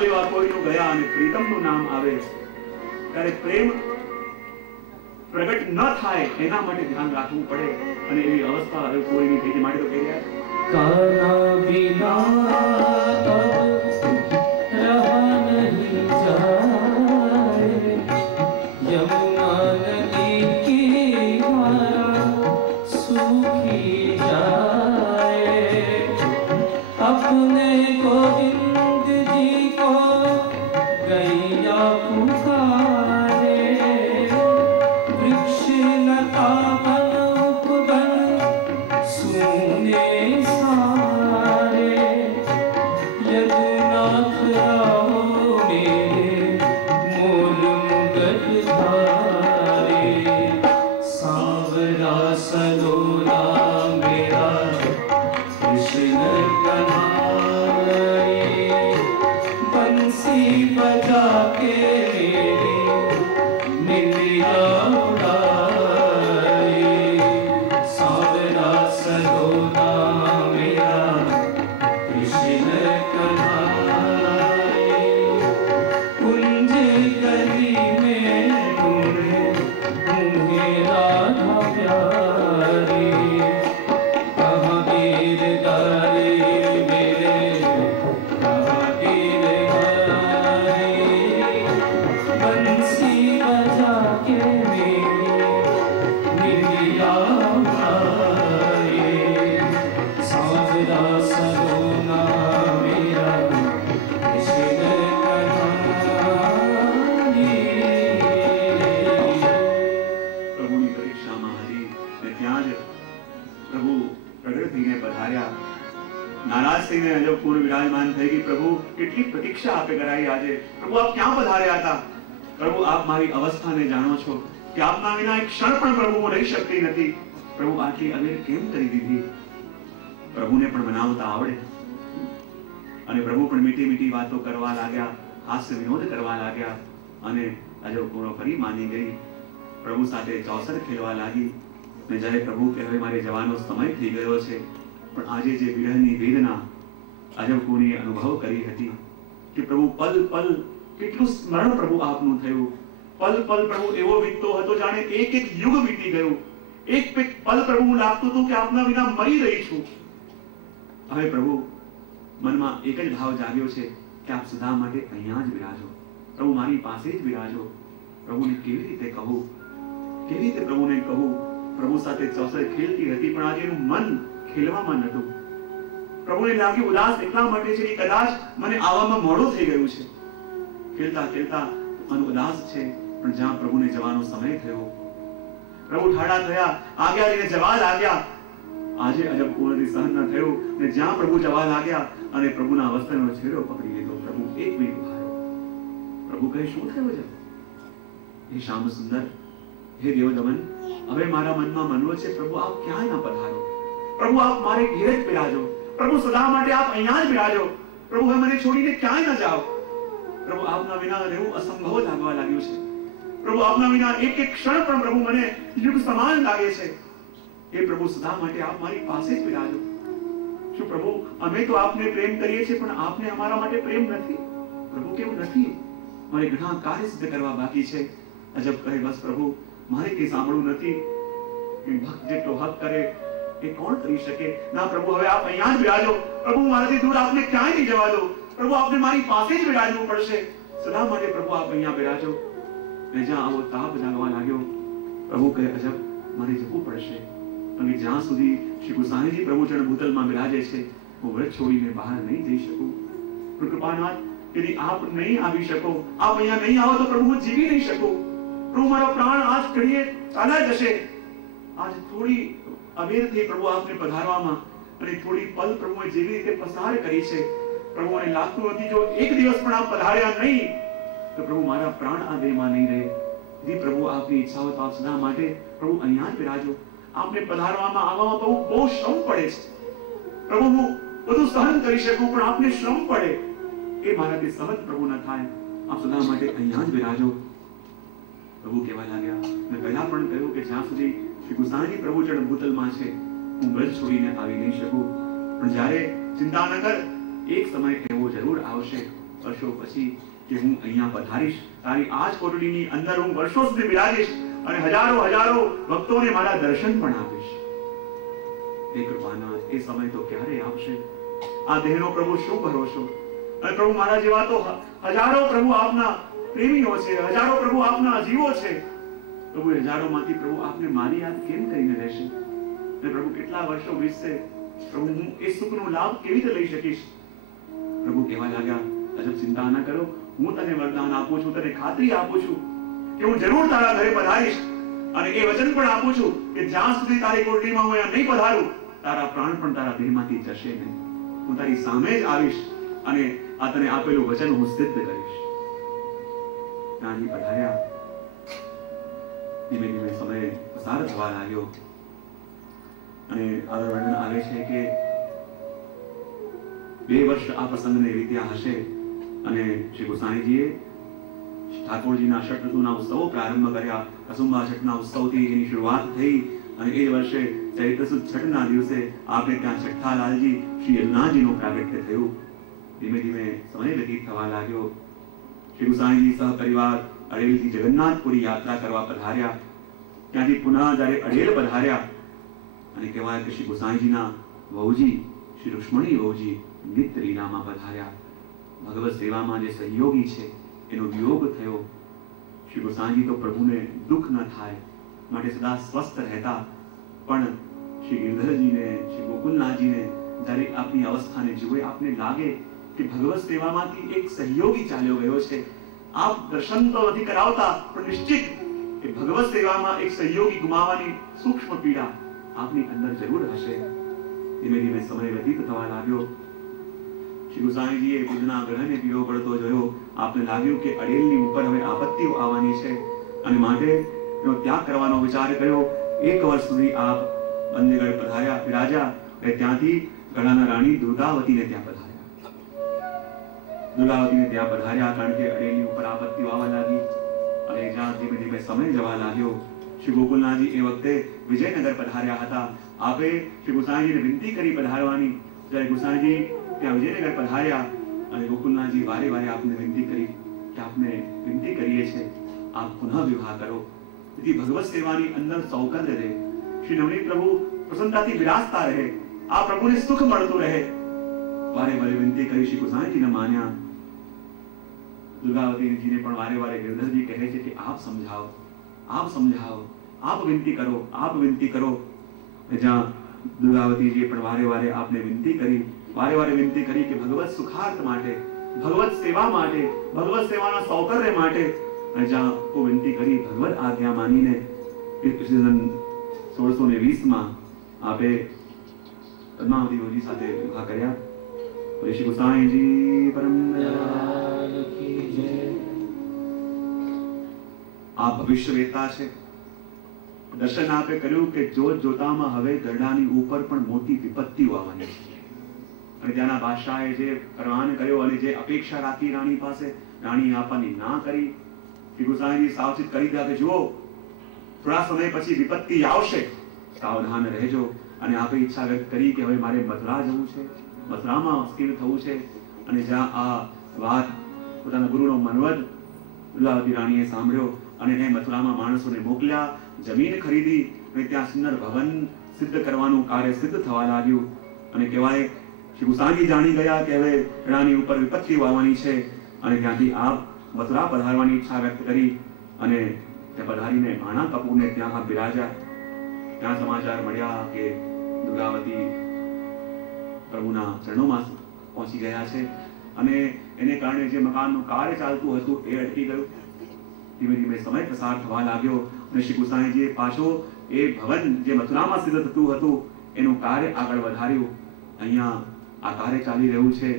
રાહુલ એવા કોઈનું ગયા અને પ્રીતમનું નામ આવે ત્યારે પ્રેમ પ્રગટ ન થાય એના માટે ધ્યાન રાખવું પડે અને એવી અવસ્થા હવે કોઈની થઈ માટે તો કહી રહ્યા કાના બિના રહા નહીં જાએ યમુના નદી કિનારા सूखी जाए अपने गोविंद जी को गैया पुकारे वृक्ष लता बन उपवन सुने सारे यदुनाथ राहो मेरे मोल मुगट धारे सांवरा सलोना मेरा कृष्ण कन्हैया बंसी बजा के निंदिया उड़ाए सांवरा सलोना मेरा कृष्ण कन्हैया कुंज गली में ढूंढे राधा प्यारी कहाँ गिर गए मेरे कहाँ गिर गए बंसी बजा के मेरी निंदिया उड़ाए सांवरा सलोना मेरा कृष्ण પ્રભુની પરીક્ષામાં હતી ને ત્યાં જ પ્રભુ પ્રગટ થઈને પધાર્યા. નારાજ થઈને અજબપુર વિરાજમાન થઈ ગઈ. પ્રભુ કેટલી પ્રતીક્ષા આપે કરાઈ આજે. પ્રભુ આપ ક્યાં પધાર્યા હતા? પ્રભુ આપ મારી અવસ્થાને જાણો છો કે આપના વિના એક ક્ષણ પણ પ્રભુ હું રહી શકતી નથી. પ્રભુ આટલી અમીર કેમ કરી દીધી? પ્રભુને પણ મનાવતા આવડે અને પ્રભુ પણ મીઠી મીઠી વાતો કરવા લાગ્યા, હાસ્ય વિનોદ કરવા લાગ્યા અને અજબપુરો ફરી માની ગઈ. પ્રભુ સાથે ચોસર ખેલવા લાગી ને જ્યારે પ્રભુ કે હવે મારે જવાનો સમય થઈ ગયો છે, પણ આજે જે વિરહની વેદના અજબપુરીએ અનુભવ કરી હતી કે પ્રભુ પલ પલ કેટલું સ્મરણ પ્રભુ આપનું થયું. પલ પલ પ્રભુ એવો વીતતો હતો જાણે એક એક યુગ વીતી ગયું. એક એક પલ પ્રભુ લાગતું હતું કે આપના વિના મરી રહી છું. હવે પ્રભુ મનમાં એક જ ભાવ જાગ્યો છે કે આપ સદા માટે અહીંયા જ બિરાજો. પ્રભુ મારી પાસે જ બિરાજો. પ્રભુને કેવી રીતે કહું, કેવી રીતે પ્રભુને કહું? પ્રભુ સાથે ચોસર ખેલતી હતી પણ આજે એનું મન ખેલવામાં નહોતું. પ્રભુને લાગ્યું ઉદાસ એટલા માટે છે કે કદાચ મને આવવામાં મોડું થઈ ગયું છે. ખેલતા ખેલતા મન ઉદાસ છે પણ જ્યાં પ્રભુને જવાનો સમય થયો, પ્રભુ ઠાડા થયા, આજ્ઞા લઈને જવા લાગ્યા. આજે અજબપુરથી સહન ન થયું ને જ્યાં પ્રભુ જવા લાગ્યા અને પ્રભુના વસ્ત્રનો છેડો પકડી લીધો. પ્રભુ એક મિનિટ ઉભા રહ્યો. પ્રભુ કહે શું થયું છે? હે શ્યામ સુંદર, હે દેવદમન, હવે મારા મનમાં મનવો છે પ્રભુ આપ ક્યાંય ન પધારો. પ્રભુ આપ મારે ઘેર જ બિરાજો. પ્રભુ સદા માટે આપ અહીંયા જ બિરાજો. પ્રભુ હવે મને છોડીને ક્યાંય ન જાઓ. પ્રભુ આપના વિના રહેવું અસંભવ લાગવા લાગ્યું છે. પ્રભુ આપના વિના એક એક ક્ષણ પણ પ્રભુ મને યુગ સમાન લાગે છે. હે પ્રભુ સદા માટે આપ મારી પાસે જ બિરાજો. શું પ્રભુ અમે તો આપને પ્રેમ કરીએ છીએ પણ આપને અમારા માટે પ્રેમ નથી? પ્રભુ કેવું નથી? મારે ઘણા કાર્ય સિદ્ધ કરવા બાકી છે. અજબ કહે બસ પ્રભુ મારે કઈ સાંભળવું નથી. ભક્ત જેટલો હક કરે એ કોણ કરી શકે? ના પ્રભુ હવે આપ અહીંયા જ બિરાજો. પ્રભુ મારાથી દૂર આપને ક્યાંય નહીં જવા દો. પ્રભુ આપને મારી પાસે જ બિરાજવું પડશે. સદા માટે પ્રભુ આપ અહીંયા બિરાજો. ને જ્યાં આવો તાપ જાગવા લાગ્યો, પ્રભુ કહે અજબ મારે જવું પડશે. અને જ્યાં સુધી શ્રી ગુસાઈજી પ્રભુ ચરણ ભૂતલમાં બિરાજે છે હું વ્રત છોડીને બહાર નહીં જઈ શકું. કૃપાનાથ, यदि आप नहीं આવી શકો, આપ અહીંયા નહીં આવો તો પ્રભુ હું જીવી નહીં શકું. પ્રભુ મારો પ્રાણ આજ ઘડીએ ચાલ્યા જશે. આજ થોડી અવેરથી પ્રભુ આપને પધારવામાં અને થોડી પલ પ્રભુએ જેવી રીતે પસાર કરી છે, પ્રભુ મને લાગતું નથી જો એક દિવસ પણ આપ પધાર્યા નહીં તો પ્રભુ મારા પ્રાણ આ દેહમાં નહીં રહે. यदि પ્રભુ આપની ઈચ્છા હોય તો આપ સદા માટે પ્રભુ અહીંયા જ બિરાજો. આપને પધારવામાં આવવામાં બહુ શ્રમ પડે છે. પ્રભુ હું બધું સહન કરી શકું પણ આપને શ્રમ પડે એ મારાથી સહન પ્રભુ ન થાય. આપ સદા માટે અહીંયા જ બિરાજો. પ્રભુ કહેવા લાગ્યા. મેં પહેલા પણ કહ્યું કે જ્યાં સુધી શ્રી ગુસાઈજી પ્રભુ ચરણ ભૂતલમાં છે હું બ્રજ છોડીને આવી નહીં શકું. પણ જ્યારે ચિંતા ન કર, એક સમય એવો જરૂર આવશે વર્ષો પછી કે હું અહીંયા પધારીશ, તારી આ જ કોટડીની અંદર હું વર્ષો સુધી બિરાજીશ અને હજારો હજારો ભક્તોને મારા દર્શન પણ આપીશ. એ કૃપાના એ સમય તો ક્યારે આવશે? આ દેહનો પ્રભુ શું ભરોસો? અને પ્રભુ મારા જેવા તો હજારો પ્રભુ આપના પ્રેમીઓ છે, હજારો પ્રભુ આપના જીવો છે. પ્રભુ હજારોમાંથી પ્રભુ આપને મારી યાદ કેમ કરીને રહેશે? અને પ્રભુ કેટલા વર્ષો વીતશે, પ્રભુ હું એ સુખનો લાભ કેવી રીતે લઈ શકીશ? પ્રભુ કહેવા લાગ્યા, અજબ ચિંતા ન કરો, હું તને વરદાન આપું છું, તને ખાતરી આપું છું કે હું જરૂર તારા ઘરે પધારીશ અને એ વચન પણ આપું છું કે જ્યાં સુધી તારી કોટડીમાં હું અહીંયા નહીં પધારું, તારા પ્રાણ પણ તારા દેહમાંથી જશે નહીં. હું તારી સામે જ આવીશ અને આ તને આપેલું વચન હું સિદ્ધ કરીશ. નાની પધાર્યા. ધીમે ધીમે સમય પસાર થવા લાગ્યો અને આગળ વર્ણન આવે છે કે 2 વર્ષ આ પ્રસંગને વીત્યા હશે અને શ્રી ગોસાઈજીએ ઠાકોરજીના ષઠ ઋતુના ઉત્સવો પ્રારંભ કર્યા. કસુંબા છઠના ઉત્સવથી એની શરૂઆત થઈ અને એ જ વર્ષે ચૈત્ર સુદ છઠના દિવસે આપણે ત્યાં છઠ્ઠા લાલજી શ્રી યમુનાજીનું પ્રાગટ્ય થયું. ધીમે ધીમે સમય વ્યતીત થવા લાગ્યો. શ્રી ગોસાઈજી સહપરિવાર અડેલથી જગન્નાથપુરી યાત્રા કરવા પધાર્યા. ત્યાંથી પુનઃ જ્યારે અડેલ પધાર્યા અને કહેવાય કે શ્રી ગોસાઈજીના વહુજી શ્રી રુક્ષ્મણી વહુજી નિત્ય લીલામાં પધાર્યા. ભગવત સેવામાં જે સહયોગી છે એનો વિયોગ થયો. શ્રી ગોસાઈજી તો પ્રભુને દુઃખ ન થાય માટે સદા સ્વસ્થ રહેતા, પણ શ્રી ગિરધરજીને શ્રી ગોકુલનાથજીને જ્યારે આપની અવસ્થાને જુએ આપને લાગે કે ભગવત સેવામાંથી એક સહયોગી ચાલ્યો ગયો છે. આપ દર્શન તો નથી કરાવતા પણ નિશ્ચિત કે ભગવત સેવામાં એક સહયોગી ગુમાવવાની સૂક્ષ્મ પીડા આપની અંદર જરૂર હશે. ધીમે ધીમે સમય વ્યતીત થવા લાગ્યો. શ્રી ગોસાઈજીએ પૂજના ગ્રહને પીળો પડતો જોયો. આપને લાગ્યું કે અડેલની ઉપર હવે આપત્તિઓ આવવાની છે અને માટે એનો ત્યાગ કરવાનો વિચાર કર્યો. 1 વર્ષ સુધી આપ બંદીગઢ પધાર્યા, બિરાજ્યા અને ત્યાંથી ગઢાના રાણી દુર્ગાવતીને ત્યાં પધાર્યા. દુર્ગાવતીને ત્યાં પધાર્યા કારણ કે અડેલની ઉપર આપત્તિઓ આવવા લાગી અને જ્યાં ધીમે ધીમે સમય જવા લાગ્યો. શ્રી ગોકુલનાથજી એ વખતે વિજયનગર પધાર્યા હતા. આપે શ્રી ગોસાઈજીને વિનંતી કરી પધારવાની. જ્યારે ગોસાઈજી ત્યાં વિજયનગર પધાર્યા અને ગોકુલનાથજી વારે વારે આપને વિનંતી કરી કે આપને વિનંતી કરીએ છીએ આપ પુનઃ વિવાહ કરો, જેથી ભગવત સેવાની અંદર સૌકર્ય રહે, શ્રી નવનીત પ્રભુ પ્રસન્નતાથી વિરાજતા રહે, આ પ્રભુને સુખ મળતું રહે. વારે વારે વિનંતી કરી શ્રી ગોસાઈજીને માન્યા. દુર્ગાવતીજીને પણ વારે વારે ગિરધરજી કહે છે કે આપ સમજાવો, આપ સમજાવો, આપ વિનંતી કરો, આપ વિનંતી કરો. જ્યાં દુર્ગાવતીજીએ પણ વારે વારે આપને વિનંતી કરી, વારે વારે વિનંતી કરી કે ભગવત સુખાર્થ માટે, ભગવત સેવા માટે, ભગવત સેવાના સૌકર્ય માટે, અને જ્યાં કો વિનંતી કરી ભગવત આજ્ઞા માનીને ઈસવીસન 1620 આપે પદ્માવતીજી સાથે વિવાહ કર્યા. શ્રી ગોસાઈજી પરમ દયાળ કી જય. આ ભવિષ્યવેતા છે. દર્શન આપે કર્યું કે જોત જોતામાં હવે ગરડાની ઉપર પણ મોટી વિપત્તિઓ આવવાની છે. અને ત્યાંના બાદશાહે જે ફરમાન કર્યો અને જે અપેક્ષા રાખી રાણી પાસે, રાણી આપવાની ના કરી. શ્રી ગોસાઈજી સાવચેત કરી દીધા કે જુઓ થોડા સમય પછી વિપત્તિ આવશે, સાવધાન રહેજો. અને આપે ઈચ્છા વ્યક્ત કરી કે હવે મારે મથુરા જવું છે, મથુરામાં સ્થિર થવું છે. અને જ્યાં આ વાત પોતાના ગુરુનો મનવદ દુર્ગાવતી રાણીએ સાંભળ્યો અને એને મથુરામાં માણસોને મોકલ્યા, જમીન ખરીદી અને ત્યાં સુંદર ભવન સિદ્ધ કરવાનું કાર્ય સિદ્ધ થવા લાગ્યું. અને કહેવાય શ્રી ગોસાઈજી જાણી ગયા કે હવે રાણી ઉપર વિપત્તિઓ આવવાની છે અને ત્યાંથી આપ મથુરા પધારવાની ઈચ્છા વ્યક્ત કરી અને ત્યાં પધારીને ભાણા કપૂરને ત્યાં આપ બિરાજ્યા. ત્યાં સમાચાર મળ્યા કે દુર્ગાવતી પ્રભુના ચરણોમાં પહોંચી ગયા છે અને એને કારણે જે મકાનનું કાર્ય ચાલતું હતું એ અટકી ગયું. ધીમે ધીમે સમય પસાર થવા લાગ્યો અને શ્રી ગોસાઈજીએ પાછો એ ભવન જે મથુરામાં સિદ્ધ થતું હતું એનું કાર્ય આગળ વધાર્યું. અહીંયા આ કાર્ય ચાલી રહ્યું છે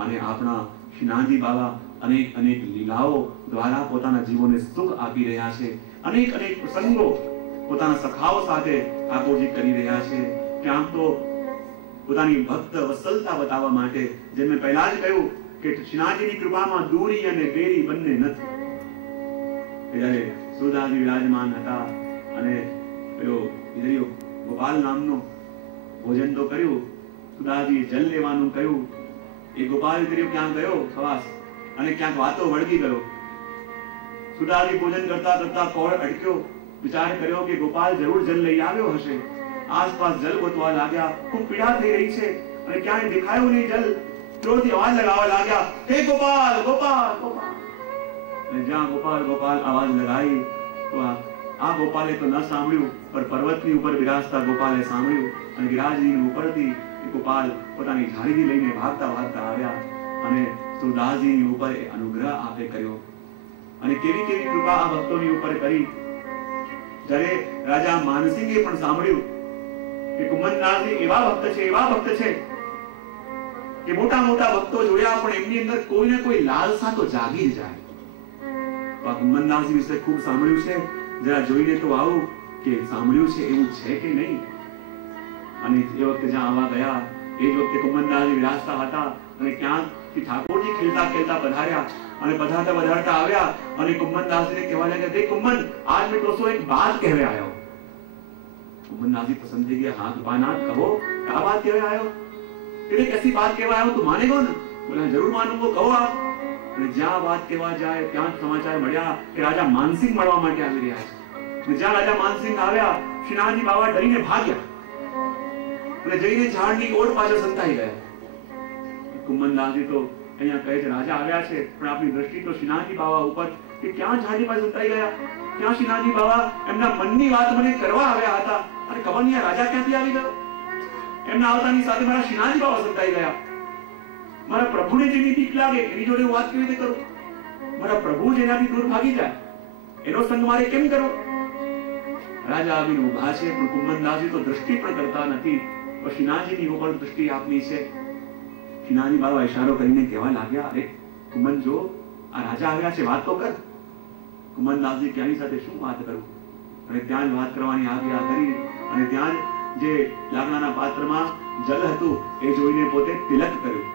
અને આપણા શ્રીનાથજી બાબા અનેક અનેક લીલાઓ દ્વારા પોતાના જીવોને સુખ આપી રહ્યા છે. અનેક અનેક પ્રસંગો પોતાના સખાઓ સાથે ઠાકોરજી કરી રહ્યા છે. ક્યાંક તો પોતાની ભક્ત વત્સલતા બતાવવા માટે, જેમ મેં પહેલા જ કહ્યું કે શ્રીનાથજીની કૃપામાં દૂરી અને બેરી બંને નથી. જ્યારે સુરદાસજી વિરાજમાન હતા અને પેલો વિજયો ગોપાલ નામનો ભોજન તો કર્યું, સુરદાસજીએ જલ લેવાનું કહ્યું. એ ગોપાલ વિજયો ક્યાં ગયો ખવાસ અને ક્યાંક વાતો વળગી ગયો. સુદાજી પૂજન કરતા કરતા કોળ અટક્યો. વિચાર કર્યો કે ગોપાલ જરૂર જલ લઈ આવ્યો હશે. આસપાસ જલ ગોતવા લાગ્યા. ખૂબ પીડા થઈ રહી છે અને ક્યાંય દેખાયું નહીં જલ. જોરથી અવાજ લગાવવા લાગ્યા, હે ગોપાલ ગોપાલ ગોપાલ. અને જ્યાં ગોપાલ ગોપાલ અવાજ લગાવી તો આ ગોપાલે તો ન સાંભળ્યું, પણ પર્વતની ઉપર બિરાજતા ગોપાલે સાંભળ્યું. અને ગિરાજની ઉપરથી ગોપાલ પોતાની ઝાડીથી લઈને ભાગતા ભાગતા આવ્યા અને સુરદાસજીની ઉપર અનુગ્રહ આપે કર્યો. અને કેવી કેવી કૃપા આ ભક્તોની ઉપર કરી. જ્યારે રાજા માનસિંગે પણ સાંભળ્યું કે કુંભનદાસજી એવા ભક્ત છે કે મોટા મોટા ભક્તો જોયા પણ એમની અંદર કોઈ ને કોઈ લાલસા તો જાગી જ જાય. તો આ કુંભનદાસજી વિશે ખૂબ સાંભળ્યું છે, જરા જોઈને તો આવું કે સાંભળ્યું છે એવું છે કે નહીં. અને એ વખતે જ્યાં આવા ગયા એ જ વખતે કુંભનદાસજી વિરાજતા હતા અને ક્યાંકથી ઠાકોરજી ખેલતા ખેલતા પધાર્યા અને પધારતા પધારતા આવ્યા અને કુંભનદાસજીને કહેવા લાગ્યા, દેખ કુંભન, આજ મેં તો એક बात कहवे आया हूं. કુંભનદાસજી પસંદ થઈ ગયા. हाँ कृपानाथ कहो, क्या बात कहवे आए हो? तेरे कैसी बात कहवा आया हूं, तू मानेगो ना? बोला जरूर मानूंगा, કહો આપ. અને જ્યાં વાત કહેવા જાય ત્યાં સમાચાર મળ્યા કે રાજા માનસિંહ મળવા માટે આવી રહ્યા છે. જ્યાં રાજા માનસિંહ આવ્યા, શ્રીનાથજી બાવા ડરીને ભાગ્યા અને જઈને ઝાડની ઓટ પાછળ સંતાઈ ગયા. કુંભનદાસજી તો અહીંયા કહે છે રાજા આવ્યા છે, પણ આપની દ્રષ્ટિ તો શ્રીનાથજી બાવા ઉપર કે ક્યાં ઝાડની પાસે સંતાઈ ગયા. ક્યાં શ્રીનાથજી બાવા એમના મનની વાત મને કરવા આવ્યા હતા અને ખબર નહીં રાજા ક્યાંથી આવી ગયો. એમના આવતાની સાથે મારા શ્રીનાથજી બાવા સંતાઈ ગયા. મારા પ્રભુને જેની બીક લાગે એની જોડે વાત કેવી રીતે કરું? મારા પ્રભુ જેનાથી દૂર ભાગી જાય એનો સંગ મારે કેમ કરવો? રાજા આવીને ઉભા છે, પણ કુંભનદાસજી તો દ્રષ્ટિ પણ કરતા નથી. શ્રીનાથજીની ઉપર દ્રષ્ટિ આપની છે. શ્રીનાથજી બાવા ઈશારો કરીને કહેવા લાગ્યા, અરે કુંભન જો આ રાજા આવ્યા છે, વાત તો કર. કુંભનદાસજી ક્યાંની સાથે શું વાત કરું? અને ત્યાં જ વાત કરવાની આજ્ઞા કરી અને ત્યાં જ જે લાકડાના પાત્રમાં જલ હતું એ જોઈને પોતે તિલક કર્યું.